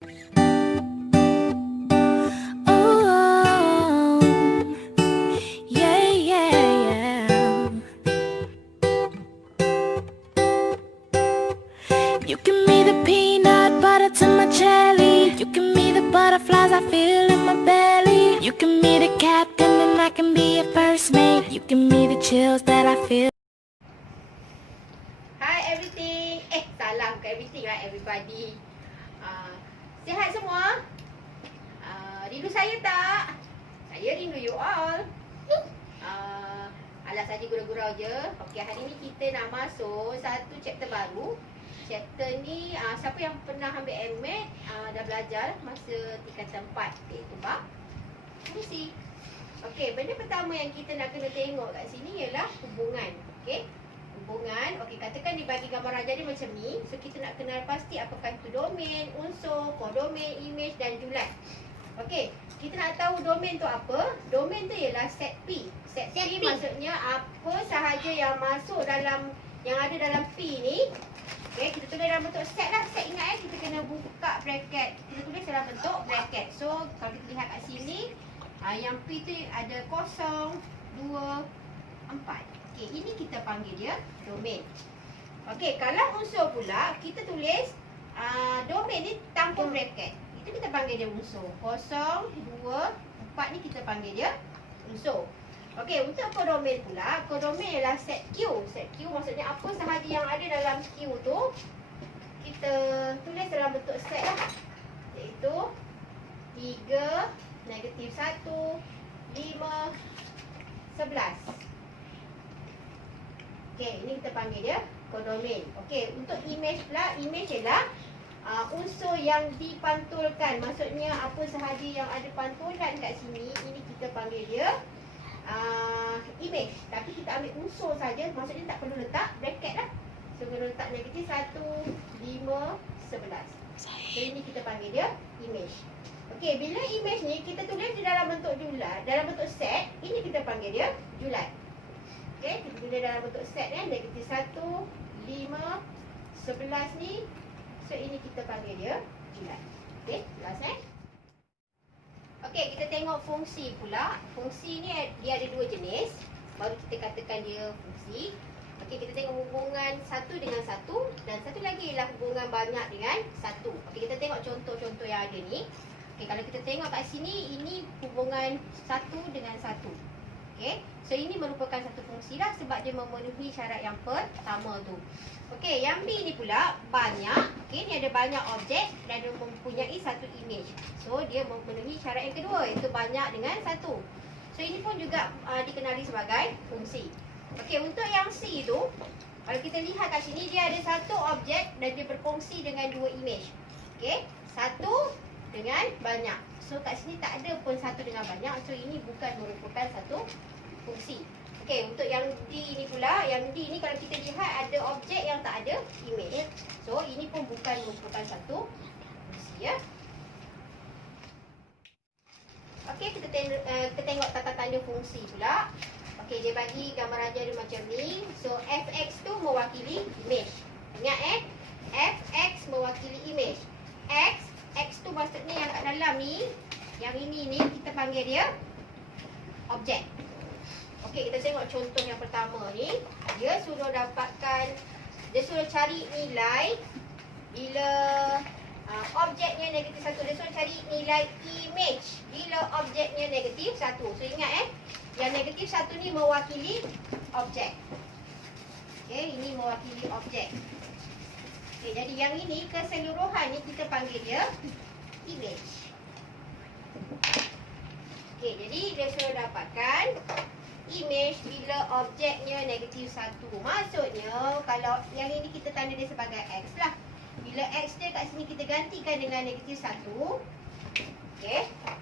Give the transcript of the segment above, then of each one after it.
Oh, yeah, yeah, yeah. You give me the peanut butter to my jelly. You give me the butterflies I feel in my belly. You give me the captain and I can be your first mate. You give me the chills that I feel. Hi everything. Salam ke everything lah everybody. Sihat semua? Rindu saya tak? Saya rindu you all. Alah saja gurau-gurau je. Okey, hari ni kita nak masuk satu chapter baru. Chapter ni siapa yang pernah ambil MMed dah belajar masa tingkatan 4 iaitu bab fungsi. Okey, benda pertama yang kita nak kena tengok kat sini ialah hubungan. Okey. Hubungan, okey, katakan dibagi gambar raja dia macam ni. So kita nak kenal pasti apakah itu domain, unsur, kodomain, image dan julat. Okey, kita nak tahu domain tu apa? Domain tu ialah set P. Set P maksudnya apa sahaja yang masuk dalam, yang ada dalam P ni. Okey, kita tulis dalam bentuk set lah. Set ingat kita kena buka bracket. Kita tulis dalam bentuk bracket. So kalau kita lihat kat sini, yang P tu ada 0, 2, 4. Okey, ini kita panggil dia domain. Okey, kalau unsur pula kita tulis domain ni tanpa bracket. Itu kita panggil dia unsur. 0, 2, 4 ni kita panggil dia unsur. Okey, untuk kodomain pula, kodomain ialah set Q. Set Q maksudnya apa sahaja yang ada dalam Q tu kita tulis dalam bentuk set lah. Iaitu 3, -1, 5, 11. Okey, ini kita panggil dia kodomain. Okey, untuk image pula, image ialah unsur yang dipantulkan. Maksudnya apa sahaja yang ada pantulan kat sini, ini kita panggil dia image. Tapi kita ambil unsur saja, maksudnya tak perlu letak bracket lah. So kita letak -1, 5, 11. So ini kita panggil dia image. Okey, bila image ni kita tulis di dalam bentuk julat, dalam bentuk set, ini kita panggil dia julat. Okey, kita tulis dalam bentuk set kan, -1, 5, 11 ni. So ini kita panggil dia julat. Okey, jelas Okey, kita tengok fungsi pula. Fungsi ni dia ada dua jenis. Baru kita katakan dia fungsi. Okey, kita tengok hubungan satu dengan satu. Dan satu lagi ialah hubungan banyak dengan satu. Okey, kita tengok contoh-contoh yang ada ni. Okey, kalau kita tengok kat sini, ini hubungan satu dengan satu. Okey, so ini merupakan satu fungsi lah sebab dia memenuhi syarat yang pertama tu. Okey, yang B ni pula banyak. Okey, ni ada banyak objek dan dia mempunyai satu image. So dia memenuhi syarat yang kedua iaitu banyak dengan satu. So ini pun juga dikenali sebagai fungsi. Okey, untuk yang C tu, kalau kita lihat kat sini dia ada satu objek dan dia berfungsi dengan dua image. Okey, satu dengan banyak. So kat sini tak ada pun satu dengan banyak. So ini bukan merupakan satu fungsi. Okey, untuk yang D ni pula, yang D ni kalau kita lihat ada objek yang tak ada image. So ini pun bukan merupakan satu fungsi ya. Okey, kita tengok tata tanda fungsi pula. Okey, dia bagi gambar ajar dia macam ni. So fx tu mewakili image. Ingat fx mewakili image. X tu maksudnya yang kat dalam ni, yang ini ni kita panggil dia objek. Okey, kita tengok contoh yang pertama ni. Dia suruh cari nilai bila objeknya -1. Dia suruh cari nilai image bila objeknya -1. So ingat yang -1 ni mewakili objek. Okey, ini mewakili objek. Okey, jadi yang ini keseluruhan ni kita panggil dia image. Okey, jadi dia suruh dapatkan image bila objeknya -1. Maksudnya kalau yang ini kita tanda dia sebagai X lah. Bila X dia kat sini kita gantikan dengan -1. Okey,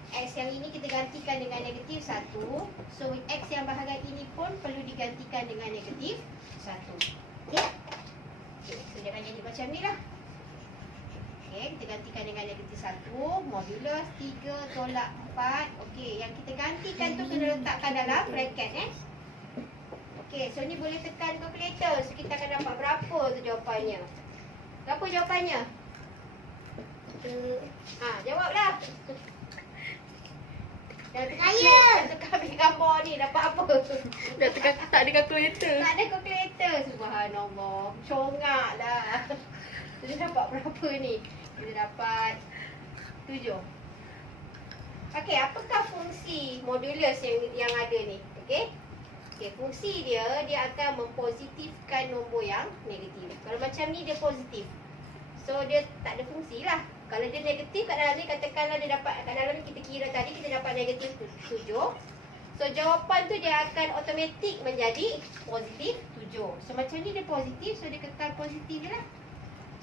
X yang ini kita gantikan dengan -1. So X yang bahagian ini pun perlu digantikan dengan -1. Okey. Okey, so dia akan jadi macam ni lah. Okey, kita gantikan dengan -1. Modulus 3 tolak 4. Okey, yang kita gantikan tu kena letakkan dalam bracket Okey, so ni boleh tekan calculator. So kita akan dapat berapa tu jawapannya. Berapa jawapannya? Jawablah. Saya. Tukar ambil gambar ni dapat apa? Dah tekan tak ada kalkulator. Tak ada kalkulator. Subhanallah. Congak lah. Kita dapat berapa ni? Kita dapat 7. Okey, apakah fungsi modulus yang ada ni? Okey. Okey, fungsi dia akan mempositifkan nombor yang negatif. Kalau macam ni dia positif. So dia tak ada fungsi lah. Kalau dia negatif kat dalam ni, katakanlah dia dapat kat dalam ni, kita kira tadi kita dapat negatif 7. So jawapan tu dia akan automatik menjadi positif 7. So macam ni dia positif, so dia kekal positif je lah.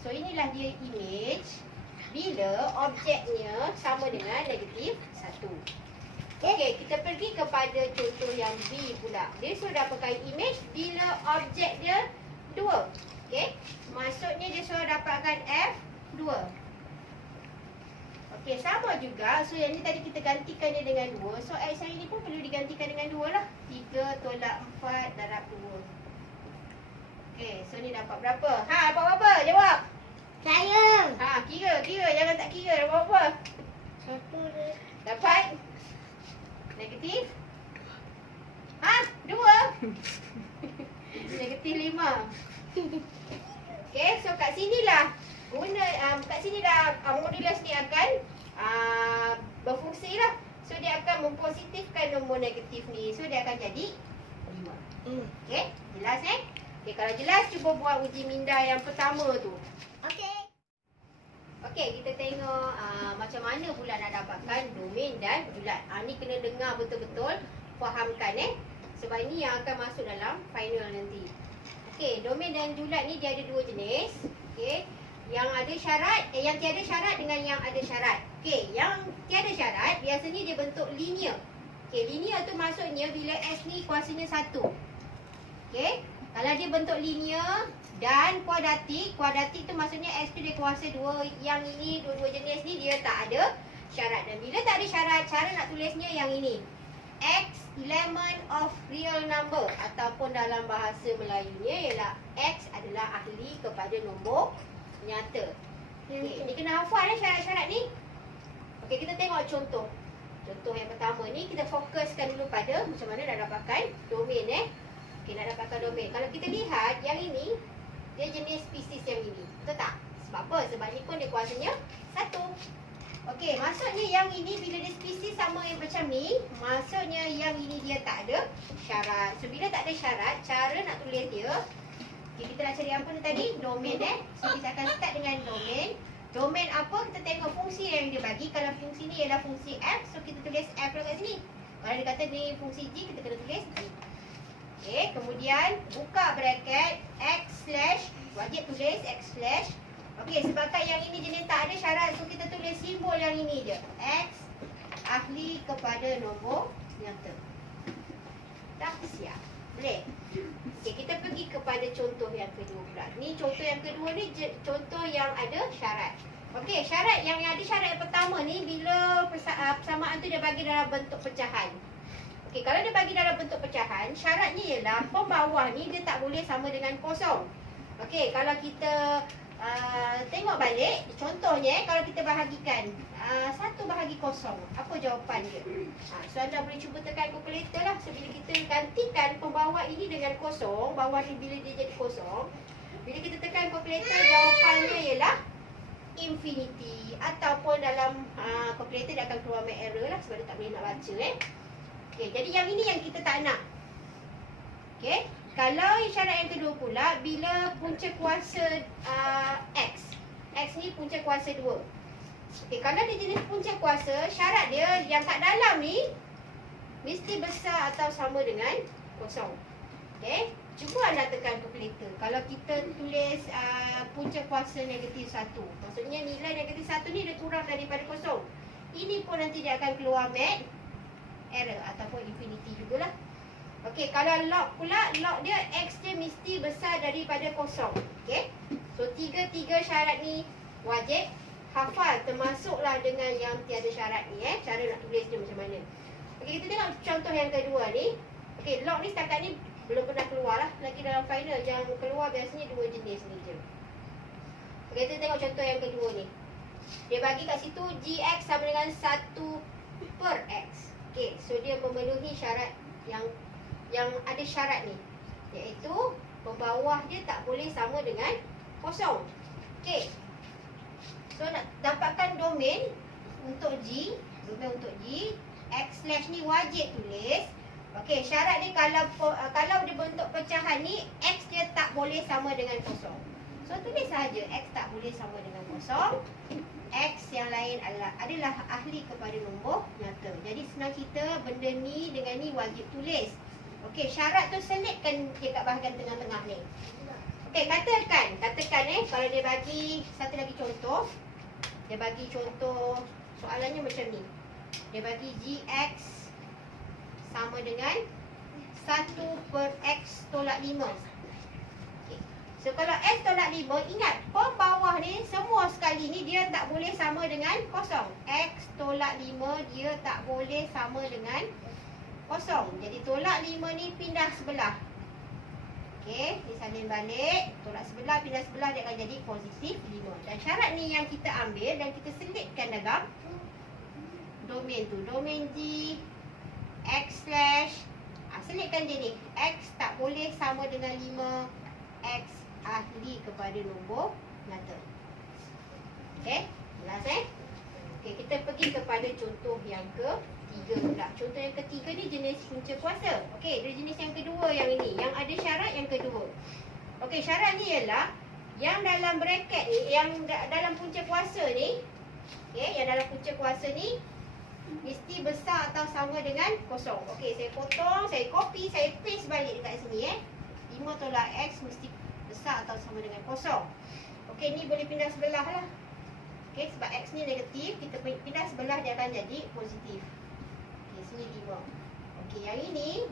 So inilah dia image bila objeknya sama dengan negatif 1. Okey, kita pergi kepada contoh yang B pula. Dia sudah pakai image bila objek dia 2. Okey, maksudnya dia sudah dapatkan F2. Okey, sama juga. So yang ni tadi kita gantikan dia dengan 2. So X yang ini pun perlu digantikan dengan 2 lah. 3 tolak 4 darab 2. Okey, so ni dapat berapa? Dapat berapa? Jawab. Saya. Kira. Jangan tak kira. Dapat berapa? 1. Dapat negatif 2. Negatif 5. Okey, so kat sinilah kat sinilah modulus ni akan berfungsi lah. So dia akan mempositifkan nombor negatif ni. So dia akan jadi 5. Okey, jelas Okey, kalau jelas cuba buat uji minda yang pertama tu. Okey. Okey, kita tengok macam mana pula nak dapatkan domain dan julat. Ni kena dengar betul-betul, fahamkan sebab ini yang akan masuk dalam final nanti. Okey, domain dan julat ni dia ada 2 jenis. Okey, yang ada syarat, yang tiada syarat dengan yang ada syarat. Okey, yang tiada syarat biasanya dia bentuk linear. Okey, linear tu maksudnya bila S ni kuasanya 1. Okey, kalau dia bentuk linear dan kuadratik tu maksudnya S tu dia kuasa 2. Yang ini, dua-dua jenis ni dia tak ada syarat. Dan bila tak ada syarat, cara nak tulisnya yang ini. X element of real number ataupun dalam bahasa Melayunya ialah X adalah ahli kepada nombor nyata. Okey, ni kena hafal syarat-syarat ni. Okey, kita tengok contoh. Contoh yang pertama ni kita fokuskan dulu pada macam mana nak dapatkan domain Okey, nak dapatkan domain. Kalau kita lihat yang ini dia jenis spesies yang ini. Betul tak? Sebab apa? Sebab ni pun dia kuasanya 1. Okey, maksudnya yang ini bila dia spesies sama yang macam ni, maksudnya yang ini dia tak ada syarat. So bila tak ada syarat, cara nak tulis dia, okay, kita nak cari apa ni tadi? Domain So kita akan start dengan domain. Domain apa? Kita tengok fungsi yang dia bagi. Kalau fungsi ni ialah fungsi F, so kita tulis F lah kat sini. Kalau dia kata ni fungsi G, kita kena tulis G. Okey, kemudian buka bracket X slash, wajib tulis X slash. Okey, sebabkan yang ini jenis tak ada syarat, so kita tulis simbol yang ini je. X ahli kepada nombor nyata. Dah siap. Boleh? Okey, kita pergi kepada contoh yang kedua pula. Ni contoh yang kedua ni contoh yang ada syarat. Okey, syarat yang ada syarat yang pertama ni bila persamaan tu dia bagi dalam bentuk pecahan. Okey, kalau dia bagi dalam bentuk pecahan, syaratnya ialah pembawah ni dia tak boleh sama dengan kosong. Okey, kalau kita tengok balik, contohnya kalau kita bahagikan 1 bahagi kosong, apa jawapan dia? So anda boleh cuba tekan kalkulator lah. So bila kita gantikan pembawah ini dengan kosong, bawah ni bila dia jadi kosong, bila kita tekan kalkulator, jawapannya ialah infinity. Ataupun dalam kalkulator dia akan keluar make error lah sebab dia tak boleh nak baca Okey, jadi yang ini yang kita tak nak. Okey, kalau syarat yang kedua pula, bila punca kuasa X ni punca kuasa 2. Okey, kalau dia jenis punca kuasa, syarat dia yang kat dalam ni mesti besar atau sama dengan kosong. Okey, cuba anda tekan kalkulator. Kalau kita tulis punca kuasa negatif 1, maksudnya nilai negatif 1 ni dia kurang daripada kosong. Ini pun nanti dia akan keluar make error ataupun infinity jugalah. Okey, kalau log pula, log dia X dia mesti besar daripada kosong. Okey, so tiga syarat ni wajib hafal, termasuklah dengan yang tiada syarat ni cara nak tulis dia macam mana. Okey, kita tengok contoh yang kedua ni. Okey, log ni setakat ni belum pernah keluar lah lagi dalam final. Yang keluar biasanya 2 jenis ni je. Okey, kita tengok contoh yang kedua ni. Dia bagi kat situ GX sama dengan 1/X. Okey, so dia memenuhi syarat yang ada syarat ni, iaitu pembawah dia tak boleh sama dengan kosong. Okey. So nak dapatkan domain untuk G, X slash ni wajib tulis. Okey, syarat dia kalau dia bentuk pecahan ni, X dia tak boleh sama dengan kosong. So tulis sahaja X tak boleh sama dengan kosong. X yang lain adalah ahli kepada nombor nyata. Jadi senang cerita, benda ni dengan ni wajib tulis. Okey, syarat tu selitkan dekat bahagian tengah-tengah ni. Okey, katakan kalau dia bagi satu lagi contoh. Dia bagi contoh soalannya macam ni. Dia bagi GX sama dengan 1/X tolak 5. So kalau X tolak 5, ingat pembawah ni semua sekali ni dia tak boleh sama dengan kosong. X tolak 5 dia tak boleh sama dengan kosong. Jadi tolak 5 ni pindah sebelah. Okey, disalin balik. Tolak sebelah, pindah sebelah, dia akan jadi positif 5. Dan syarat ni yang kita ambil dan kita selitkan dalam domain tu. Domain G X slash selitkan je ni. X tak boleh sama dengan 5. X ahli kepada nombor nyata. Okey, jelas Okey, kita pergi kepada contoh yang ketiga pula. Contoh yang ketiga ni jenis punca kuasa. Okey, dia jenis yang kedua yang ini, yang ada syarat yang kedua. Okey, syarat ni ialah yang dalam bracket ni, yang dalam punca kuasa ni, okey, yang dalam punca kuasa ni mesti besar atau sama dengan kosong. Okey, saya potong, saya copy, saya paste balik dekat sini 5 tolak X mesti besar atau sama dengan kosong. Okey, ni boleh pindah sebelah lah. Okey, sebab X ni negatif, kita pindah sebelah dia akan jadi positif. Okey, sini 5. Okey, yang ini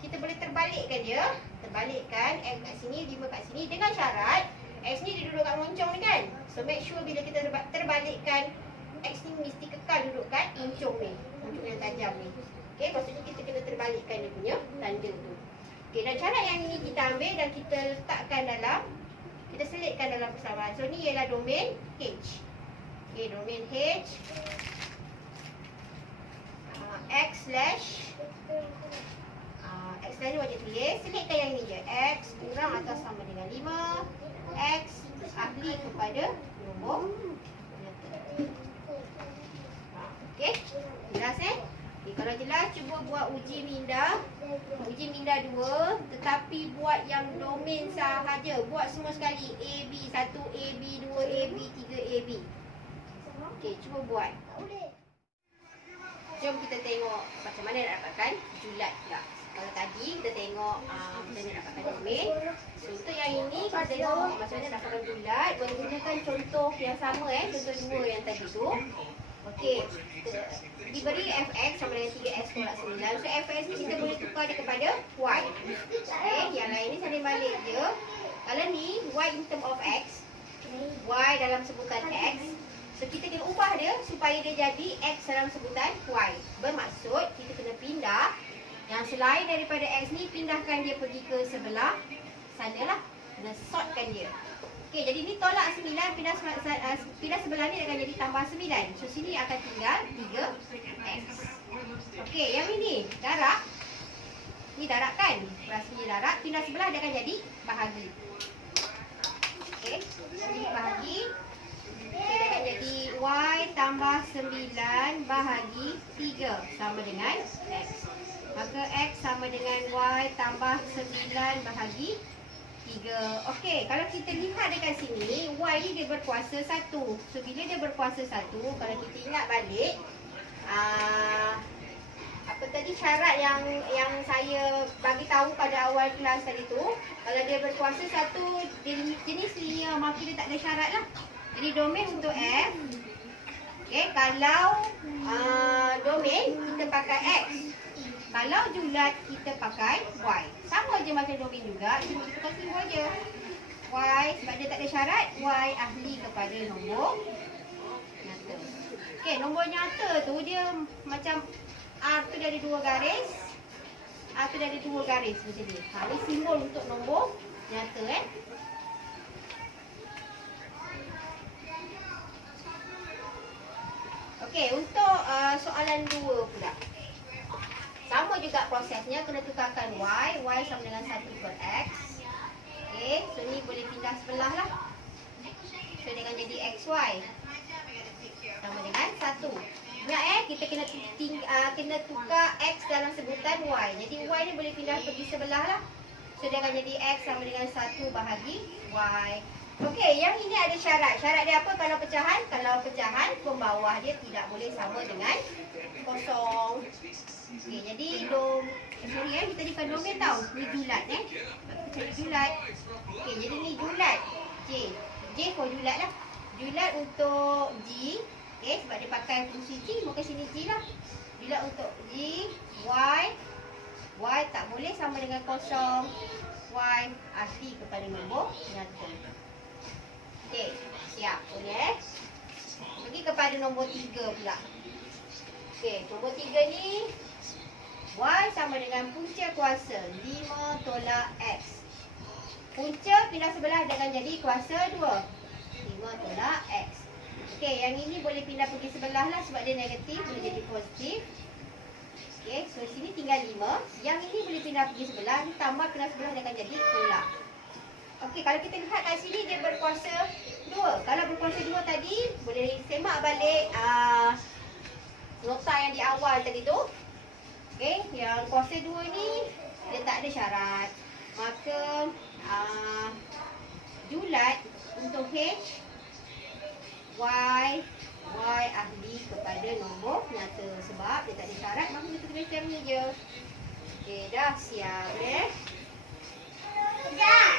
kita boleh terbalikkan dia. Terbalikkan X kat sini, 5 kat sini dengan syarat X ni dia duduk kat moncong ni kan. So make sure bila kita terbalikkan, X ni mesti kekal duduk kat moncong ni, moncong yang tajam ni. Okey, maksudnya kita kena terbalikkan dia punya tanda tu. Okey, dan cara yang ini kita ambil dan kita letakkan dalam, kita selitkan dalam persamaan. So ni ialah domain H. Okey, domain H X slash X slash ni wajib tulis. Selitkan yang ni je, X kurang atau sama dengan 5. X ahli kepada nombor nyata. Okey, jelas Okay, kalau jelas, cuba buat uji minda. Uji minda 2, tetapi buat yang domain sahaja. Buat semua sekali. AB 1, AB 2, AB 3, AB. Okey, cuba buat. Jom kita tengok macam mana nak dapatkan julat pula. Kalau tadi kita tengok macam mana nak dapatkan domain. So, untuk yang ini kita tengok macam mana dapatkan julat. Menggunakan contoh yang sama contoh 2 yang tadi tu. Okey, diberi fx sama dengan 3x tolak 9. So fx ni kita boleh tukar dia kepada y. Okey, yang lain ni salin balik je. Kalau ni y in term of x, y dalam sebutan x. So kita kena ubah dia supaya dia jadi x dalam sebutan y. Bermaksud kita kena pindah yang selain daripada x ni, pindahkan dia pergi ke sebelah sana lah. Kena sortkan dia. Okey, jadi ni tolak 9, pindah sebelah ni akan jadi tambah 9. So sini akan tinggal 3x. Okey, yang ini darab. Ni darab kan? Plus ni darab, pindah sebelah dia akan jadi bahagi. Okey, jadi bahagi. Okay, dia akan jadi y tambah 9 bahagi 3 sama dengan x. Maka x sama dengan y tambah 9 bahagi 3. Okey, kalau kita lihat dekat sini, y ni dia berkuasa 1. So bila dia berkuasa 1, kalau kita ingat balik apa tadi syarat yang saya bagi tahu pada awal kelas tadi tu, kalau dia berkuasa 1, jenis linear, maka dia tak ada syarat lah. Jadi domain untuk f. Okey, kalau domain kita pakai x. Kalau julat kita pakai y. Sama je macam domain juga, cuma kita kasi y je. Y sebab dia tak ada syarat, y ahli kepada nombor nyata. Okey, nombor nyata tu dia macam R tu dia ada 2 garis. R tu dia ada 2 garis macam ni. Ni simbol untuk nombor nyata Okey, untuk soalan 2 pula. Sama juga prosesnya, kena tukarkan Y. Y sama dengan 1 per X. Okey, so ni boleh pindah sebelah lah. So dengan jadi XY. Sama dengan 1. Ingat kita kena tukar X dalam sebutan Y. Jadi Y ni boleh pindah pergi sebelah lah. So dia akan jadi X sama dengan 1 bahagi Y. Okey, yang ini ada syarat. Syarat dia apa kalau pecahan? Kalau pecahan, pembawah dia tidak boleh sama dengan kosong. Okey, jadi kita di fenomen tau. Ni julat Kita cari julat. Okey, jadi ni julat. J for julat lah. Julat untuk G. Okey, sebab dia pakai fungsi G, maka sini G lah. Julat untuk G, Y. Y tak boleh sama dengan kosong. Y asli kepada nombor nyata. Okey, siap. Boleh pergi kepada nombor 3 pula. Okey, nombor 3 ni Y sama dengan punca kuasa 5 tolak X. Punca pindah sebelah dengan jadi kuasa 2. 5 tolak X. Okey, yang ini boleh pindah pergi sebelah lah sebab dia negatif, boleh jadi positif. Okey, so sini tinggal 5. Yang ini boleh pindah pergi sebelah, ni tambah kena sebelah dia akan jadi tolak. Okey, kalau kita lihat kat sini dia berkuasa 2. Kalau berkuasa 2 tadi, boleh semak balik nota yang di awal tadi tu. Okey, yang kuasa 2 ni dia tak ada syarat. Maka julat untuk H, Y ahli kepada nombor nyata. Sebab dia tak ada syarat, maka kita tulis macam ni je. Okey, dah siap boleh? Dah.